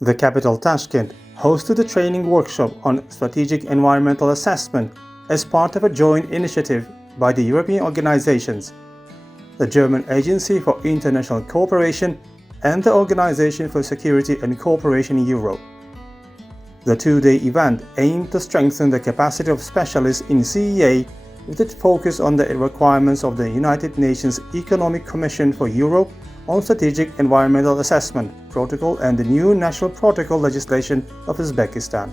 The capital Tashkent hosted a training workshop on strategic environmental assessment as part of a joint initiative by the European organizations, the German Agency for International Cooperation and the Organization for Security and Cooperation in Europe. The two-day event aimed to strengthen the capacity of specialists in CEA with its focus on the requirements of the United Nations Economic Commission for Europe on Strategic Environmental Assessment Protocol and the new national protocol legislation of Uzbekistan.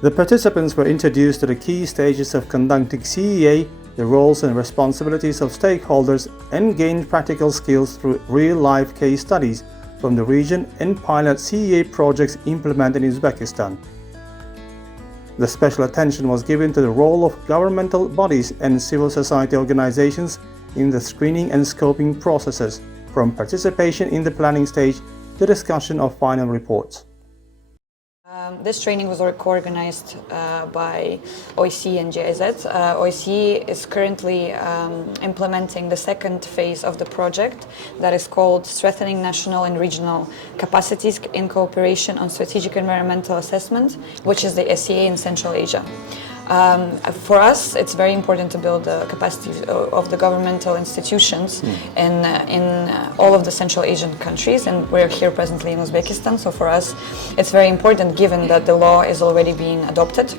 The participants were introduced to the key stages of conducting CEA, the roles and responsibilities of stakeholders, and gained practical skills through real-life case studies from the region and pilot CEA projects implemented in Uzbekistan. The special attention was given to the role of governmental bodies and civil society organizations in the screening and scoping processes, from participation in the planning stage to discussion of final reports. This training was co-organized by OSCE and GIZ. OSCE is currently implementing the second phase of the project that is called Strengthening National and Regional Capacities in Cooperation on Strategic Environmental Assessment, which is the SEA in Central Asia. For us, it's very important to build the capacity of the governmental institutions in all of the Central Asian countries, and we're here presently in Uzbekistan. So for us, it's very important given that the law is already being adopted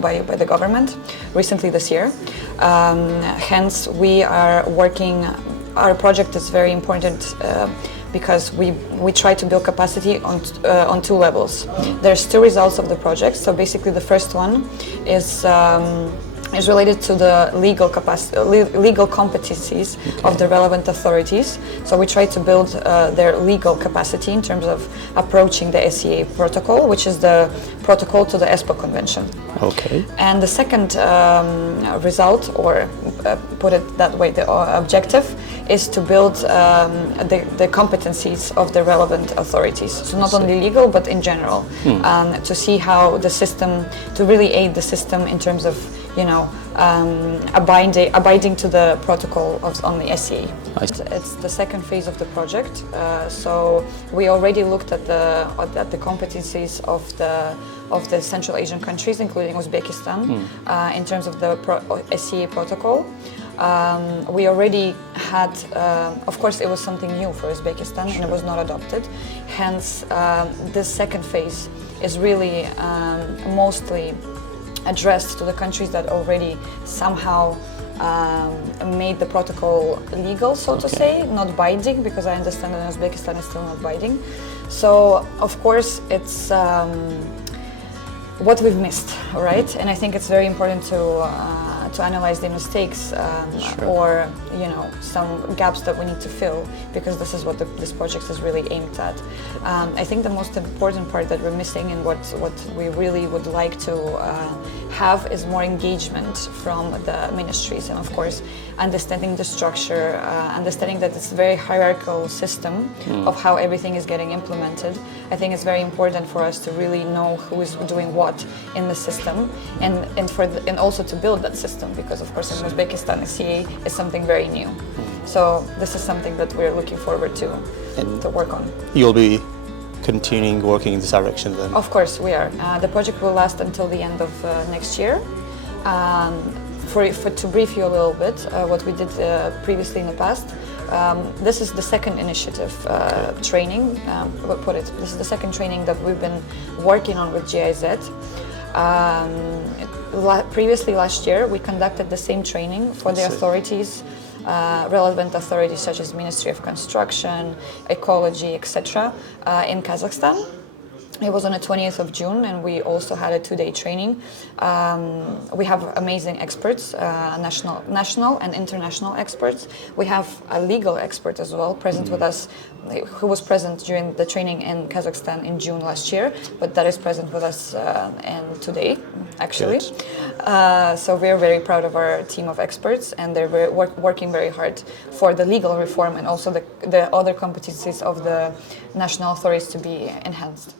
by the government recently this year. Hence, we are working, our project is very important because we try to build capacity on two levels. There's two results of the project. So basically, the first one is related to the legal competencies of the relevant authorities. So we try to build their legal capacity in terms of approaching the SEA protocol, which is the protocol to the ESPO convention. Okay. And the second result, or put it that way, the objective is to build the competencies of the relevant authorities. So not only legal, but in general, to see how the system, to really aid the system in terms of, abiding to the protocol on the SEA. It's the second phase of the project. So we already looked at the competencies of the Central Asian countries, including Uzbekistan, in terms of the SEA protocol. We already had, of course, it was something new for Uzbekistan, and it was not adopted. Hence, this second phase is really mostly addressed to the countries that already somehow made the protocol legal, so to say, not binding, because I understand that Uzbekistan is still not binding. So, of course, it's what we've missed, right? And I think it's very important to analyze the mistakes or some gaps that we need to fill, because this is what this project is really aimed at. I think the most important part that we're missing and what we really would like to have is more engagement from the ministries, and of course understanding the structure, understanding that it's a very hierarchical system of how everything is getting implemented. I think it's very important for us to really know who is doing what in the system, and also to build that system, because of course in Uzbekistan SEA is something very new. So this is something that we're looking forward to work on. You'll be continuing working in this direction then? Of course we are. The project will last until the end of next year. To brief you a little bit, what we did previously in the past, this is the second initiative training. This is the second training that we've been working on with GIZ. Previously last year, we conducted the same training for the authorities, relevant authorities such as Ministry of Construction, Ecology, etc. In Kazakhstan. It was on the 20th of June, and we also had a two-day training. We have amazing experts, national and international experts. We have a legal expert as well present with us, who was present during the training in Kazakhstan in June last year, but that is present with us today, actually. So we're very proud of our team of experts, and they're working very hard for the legal reform and also the other competencies of the national authorities to be enhanced.